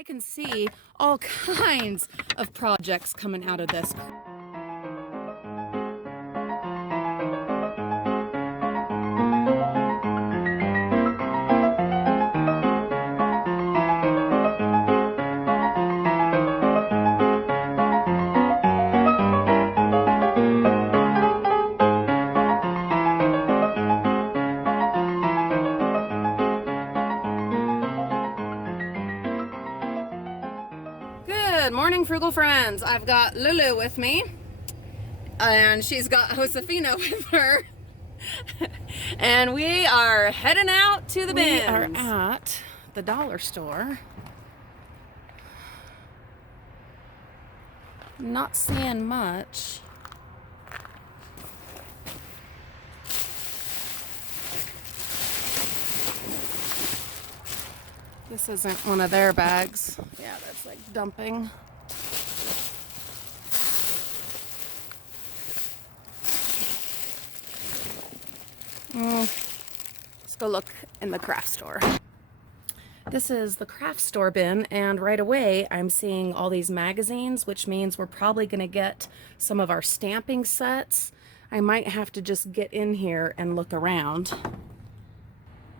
I can see all kinds of projects coming out of this. Good morning, Frugal Friends. I've got Lulu with me, and she's got Josefina with her. And we are heading out to the bins. We are at the dollar store. Not seeing much. This isn't one of their bags. Yeah, that's like dumping. Let's go look in the craft store. This is the craft store bin, and right away I'm seeing all these magazines, which means we're probably going to get some of our stamping sets. I might have to just get in here and look around.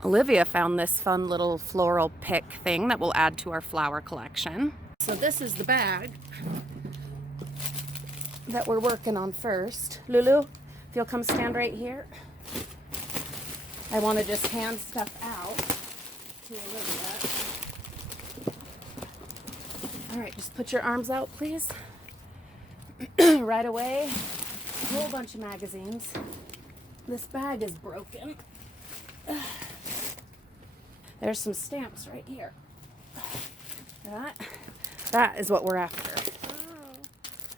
Olivia found this fun little floral pick thing that we'll add to our flower collection. So this is the bag that we're working on first. Lulu, if you'll come stand right here. I want to just hand stuff out to Olivia. All right, just put your arms out, please. Right away, a whole bunch of magazines. This bag is broken. There's some stamps right here. That is what we're after.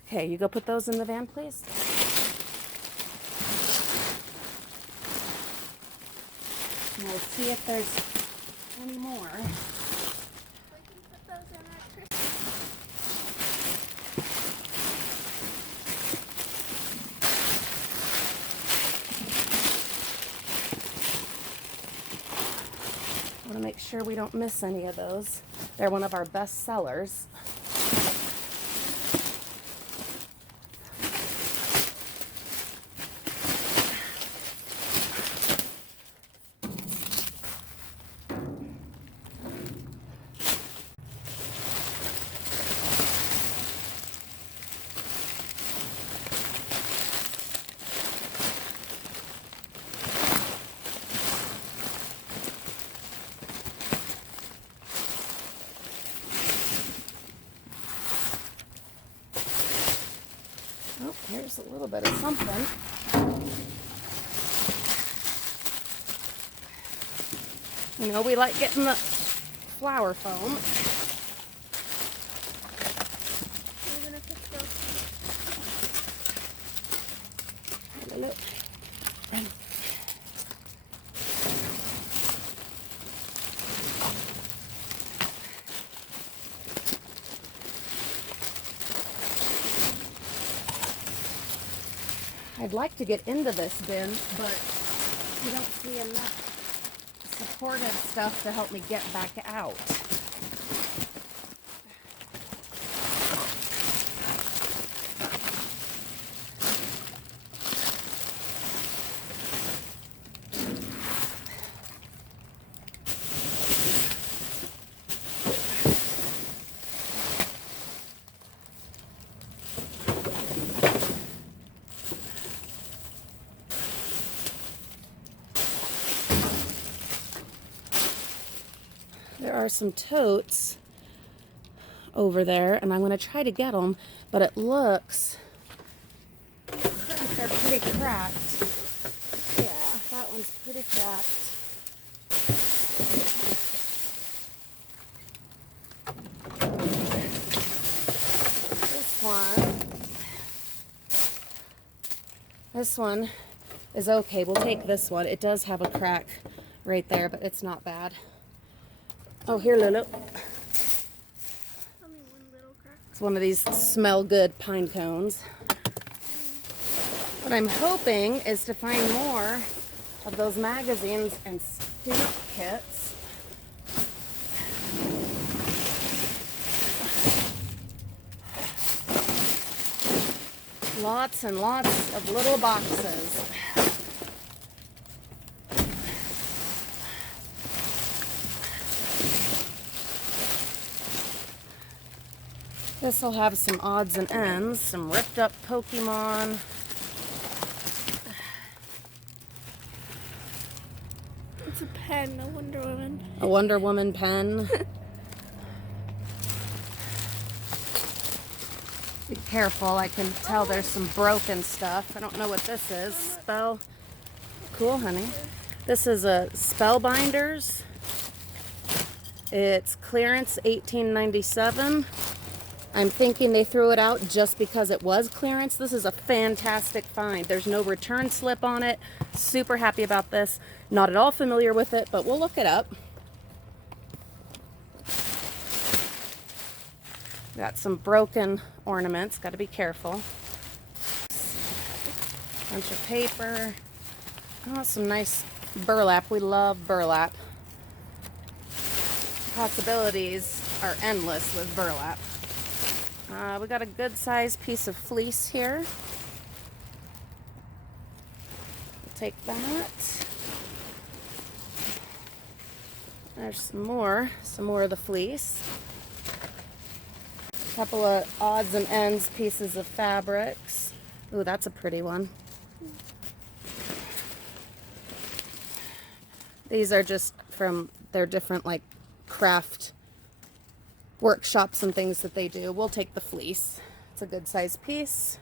Okay, you go put those in the van, please. And we'll see if there's any more. We can put those in our Christmas. I want to make sure we don't miss any of those. They're one of our best sellers. Oh, here's a little bit of something. You know, we like getting the flower foam. Even if it's broken. Look. Run. I'd like to get into this bin, but we don't see enough supportive stuff to help me get back out. There are some totes over there, and I'm going to try to get them, but it looks like they're pretty cracked. Yeah, that one's pretty cracked. This one is okay. We'll take this one. It does have a crack right there, but it's not bad. Oh, here, Lulu. It's one of these smell good pine cones. What I'm hoping is to find more of those magazines and stamp kits. Lots and lots of little boxes. This will have some odds and ends, some ripped up Pokemon. It's a pen, a Wonder Woman. A Wonder Woman pen. Be careful, I can tell there's some broken stuff. I don't know what this is. Spell. Cool, honey. This is a Spellbinders. It's clearance $18.97. I'm thinking they threw it out just because it was clearance. This is a fantastic find. There's no return slip on it. Super happy about this. Not at all familiar with it, but we'll look it up. Got some broken ornaments. Got to be careful. Bunch of paper. Oh, some nice burlap. We love burlap. Possibilities are endless with burlap. We got a good sized piece of fleece here. We'll take that. There's some more of the fleece. A couple of odds and ends pieces of fabrics. Ooh, that's a pretty one. These are just from their different like craft workshops and things that they do. We'll take the fleece. It's a good size piece.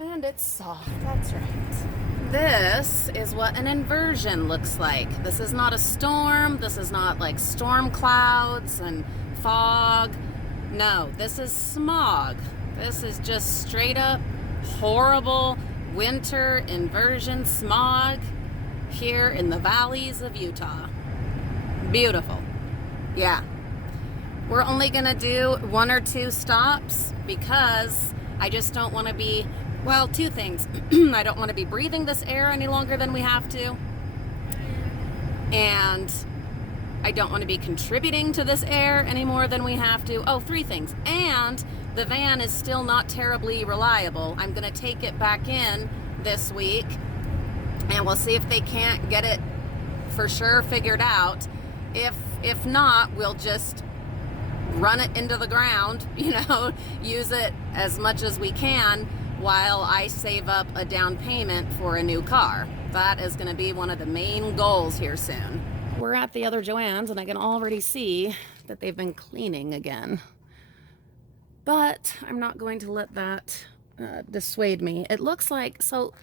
And it's soft, that's right. This is what an inversion looks like. This is not a storm. This is not like storm clouds and fog. No, this is smog. This is just straight up horrible winter inversion smog here in the valleys of Utah. Beautiful. Yeah. We're only gonna do 1 or 2 stops because I just don't want to be, well, 2 things. I don't want to be breathing this air any longer than we have to, and I don't want to be contributing to this air any more than we have to. Oh, 3 things. And the van is still not terribly reliable. I'm gonna take it back in this week and we'll see if they can't get it for sure figured out. If not, we'll just run it into the ground, use it as much as we can while I save up a down payment for a new car. That is going to be one of the main goals here soon. We're at the other Joanns and I can already see that they've been cleaning again. But I'm not going to let that dissuade me. It looks like, so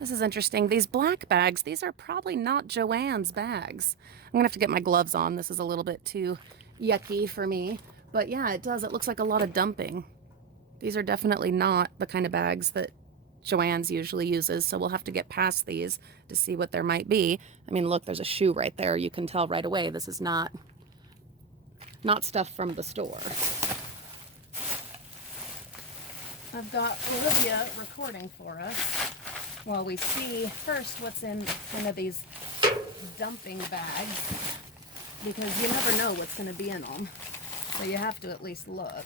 this is interesting. These black bags, these are probably not Joann's bags. I'm gonna have to get my gloves on. This is a little bit too yucky for me. But yeah, it does. It looks like a lot of dumping. These are definitely not the kind of bags that Joann's usually uses, so we'll have to get past these to see what there might be. I mean, look, there's a shoe right there. You can tell right away this is not stuff from the store. I've got Olivia recording for us while we see first what's in one of these dumping bags, because you never know what's going to be in them, so you have to at least look.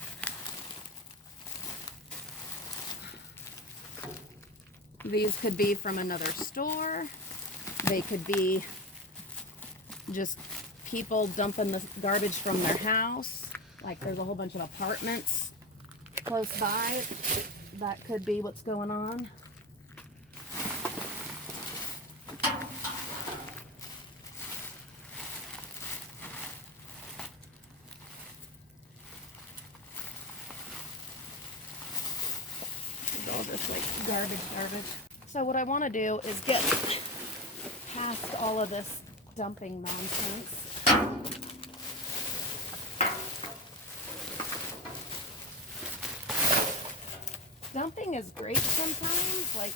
These could be from another store. They could be just people dumping the garbage from their house. Like there's a whole bunch of apartments close by. That could be what's going on. All this like garbage. So what I want to do is get past all of this dumping nonsense. Dumping is great sometimes, like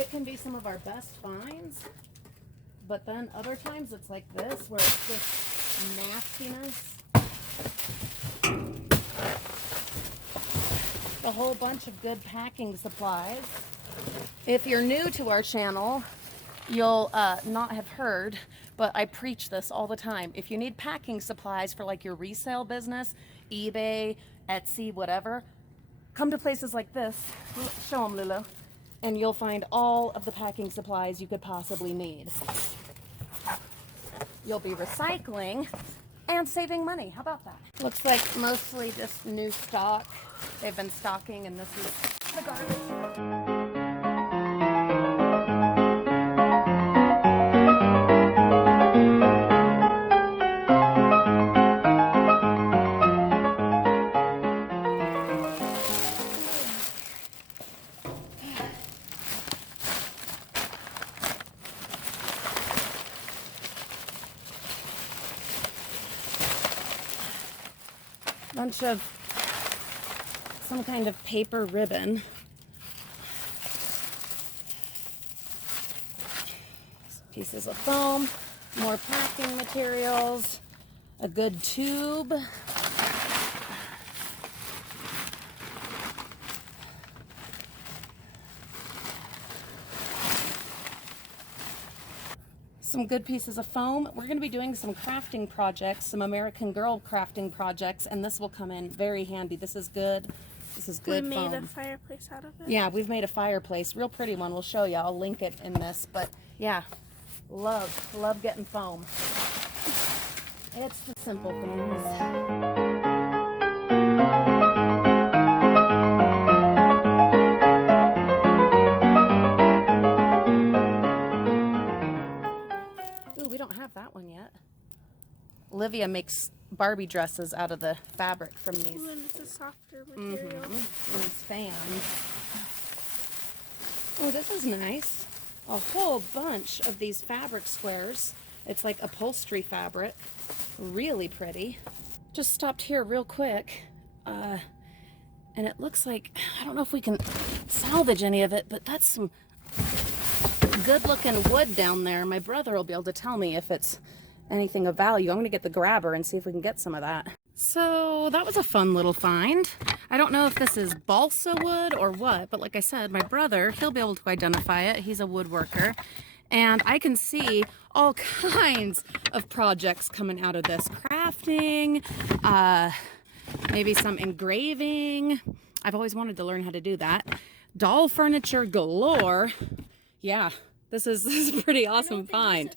it can be some of our best finds, but then other times it's like this where it's just nastiness. A whole bunch of good packing supplies. If you're new to our channel, you'll not have heard, but I preach this all the time. If you need packing supplies for like your resale business, eBay, Etsy, whatever, come to places like this, show them, Lulu, and you'll find all of the packing supplies you could possibly need. You'll be recycling and saving money. How about that? Looks like mostly just new stock. They've been stocking, and this is the garbage. Bunch of some kind of paper ribbon. Pieces of foam, more packing materials, a good tube. Some good pieces of foam. We're going to be doing some crafting projects, some American Girl crafting projects, and this will come in very handy. This is good. This is good foam. We made a fireplace out of it. Yeah, we've made a fireplace. Real pretty one. We'll show you. I'll link it in this. But yeah, love getting foam. It's the simple things. That one yet. Olivia makes Barbie dresses out of the fabric from these. Ooh, and it's a softer material. And these fans. Oh, this is nice. A whole bunch of these fabric squares. It's like upholstery fabric. Really pretty. Just stopped here real quick. And it looks like, I don't know if we can salvage any of it, but that's some good looking wood down there. My brother will be able to tell me if it's anything of value. I'm gonna get the grabber and see if we can get some of that. So that was a fun little find. I don't know if this is balsa wood or what, but like I said, my brother, he'll be able to identify it. He's a woodworker, and I can see all kinds of projects coming out of this. Crafting, maybe some engraving. I've always wanted to learn how to do that. Doll furniture galore. Yeah. This is a pretty awesome find.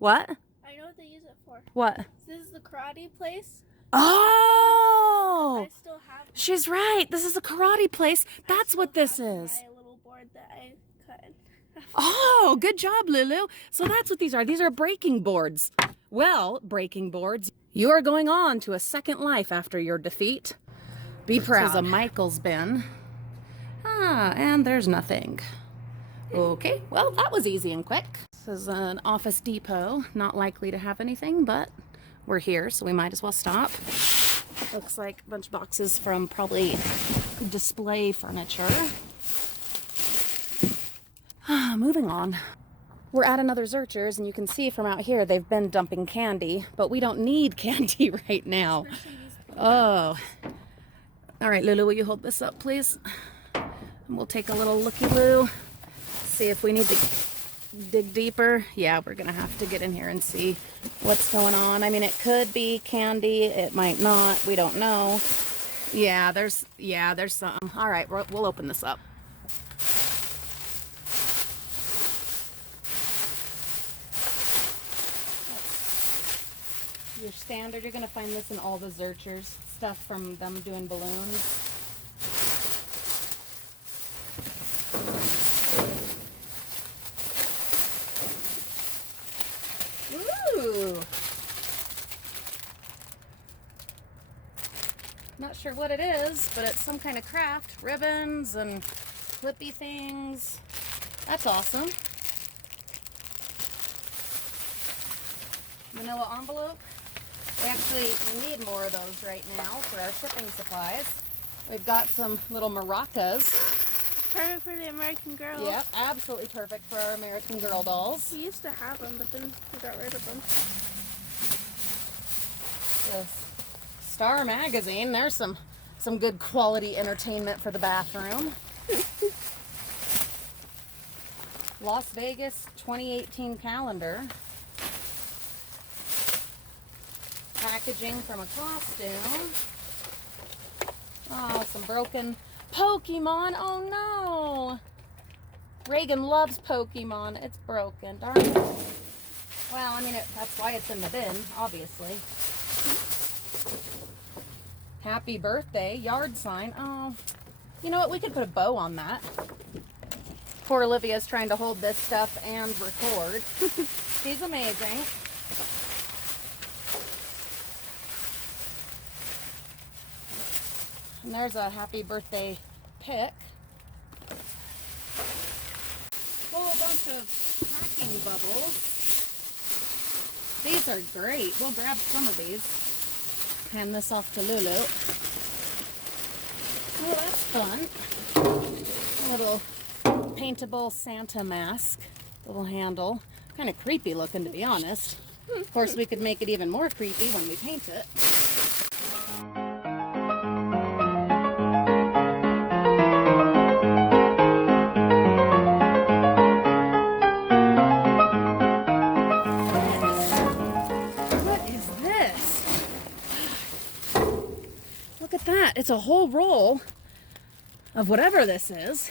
What? I know what they use it for. What? This is the karate place. Oh! I still have. She's right. This is a karate place. That's what this is. My little board that I cut. Oh, good job, Lulu. So that's what these are. These are breaking boards. Well, breaking boards, you are going on to a second life after your defeat. Be proud. This is a Michael's bin. Ah, and there's nothing. Okay, well, that was easy and quick. This is an Office Depot. Not likely to have anything, but we're here, so we might as well stop. Looks like a bunch of boxes from probably display furniture. Moving on. We're at another Zurcher's, and you can see from out here they've been dumping candy, but we don't need candy right now. Oh. All right, Lulu, will you hold this up, please? And we'll take a little looky-loo. See if we need to dig deeper. Yeah, we're gonna have to get in here and see what's going on. I mean, it could be candy, it might not, we don't know. Yeah, there's some. All right, we'll open this up. Your standard, you're gonna find this in all the Zurchers, stuff from them doing balloons. Not sure what it is, but it's some kind of craft. Ribbons and clippy things. That's awesome. Manila envelope. We need more of those right now for our shipping supplies. We've got some little maracas. Perfect for the American Girl. Yep, absolutely perfect for our American Girl dolls. We used to have them, but then we got rid of them. Yes. Star Magazine. There's some good quality entertainment for the bathroom. Las Vegas 2018 calendar. Packaging from a costume. Oh, some broken Pokemon, oh no. Reagan loves Pokemon. It's broken, darn it. Well, I mean, that's why it's in the bin, obviously. Happy birthday, yard sign. Oh, you know what? We could put a bow on that. Poor Olivia's trying to hold this stuff and record. She's amazing. And there's a happy birthday pic. Whole bunch of packing bubbles. These are great. We'll grab some of these. Hand this off to Lulu. Oh, that's fun. A little paintable Santa mask. Little handle. Kind of creepy looking, to be honest. Of course, we could make it even more creepy when we paint it. Look at that. It's a whole roll of whatever this is.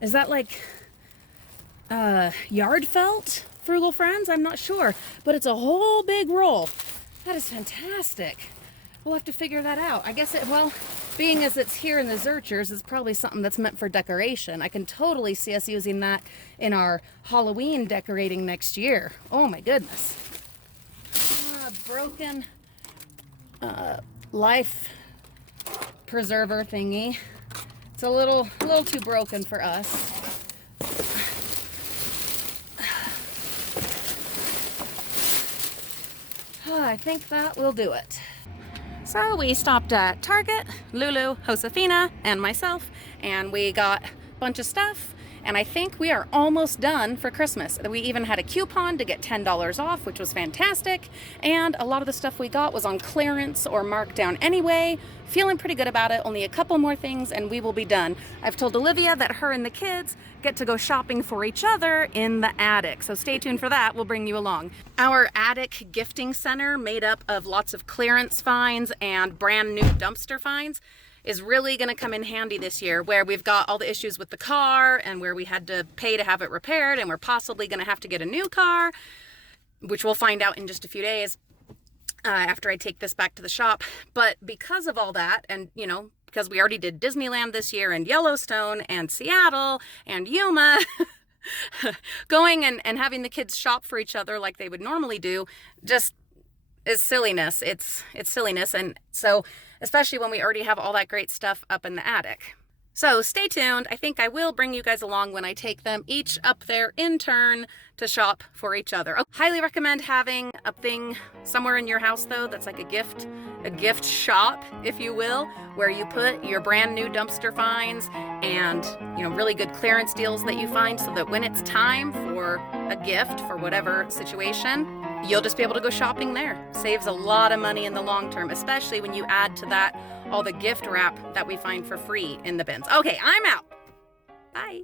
Is that like yard felt, Frugal Friends? I'm not sure. But it's a whole big roll. That is fantastic. We'll have to figure that out. I guess well, being as it's here in the Zurchers, is probably something that's meant for decoration. I can totally see us using that in our Halloween decorating next year. Oh my goodness. Broken life preserver thingy. It's a little too broken for us. I think that will do it. So we stopped at Target, Lulu, Josefina, and myself, and we got a bunch of stuff. And I think we are almost done for Christmas. We even had a coupon to get $10 off, which was fantastic. And a lot of the stuff we got was on clearance or marked down anyway. Feeling pretty good about it. Only a couple more things and we will be done. I've told Olivia that her and the kids get to go shopping for each other in the attic. So stay tuned for that. We'll bring you along. Our attic gifting center, made up of lots of clearance finds and brand new dumpster finds, is really going to come in handy this year, where we've got all the issues with the car and where we had to pay to have it repaired, and we're possibly going to have to get a new car, which we'll find out in just a few days after I take this back to the shop. But because of all that, and you know, because we already did Disneyland this year and Yellowstone and Seattle and Yuma, going and having the kids shop for each other like they would normally do just is silliness. It's silliness. And so, especially when we already have all that great stuff up in the attic. So stay tuned. I think I will bring you guys along when I take them each up there in turn to shop for each other. I highly recommend having a thing somewhere in your house though that's like a gift shop, if you will, where you put your brand new dumpster finds and, you know, really good clearance deals that you find, so that when it's time for a gift for whatever situation, you'll just be able to go shopping there. Saves a lot of money in the long term, especially when you add to that all the gift wrap that we find for free in the bins. Okay, I'm out. Bye.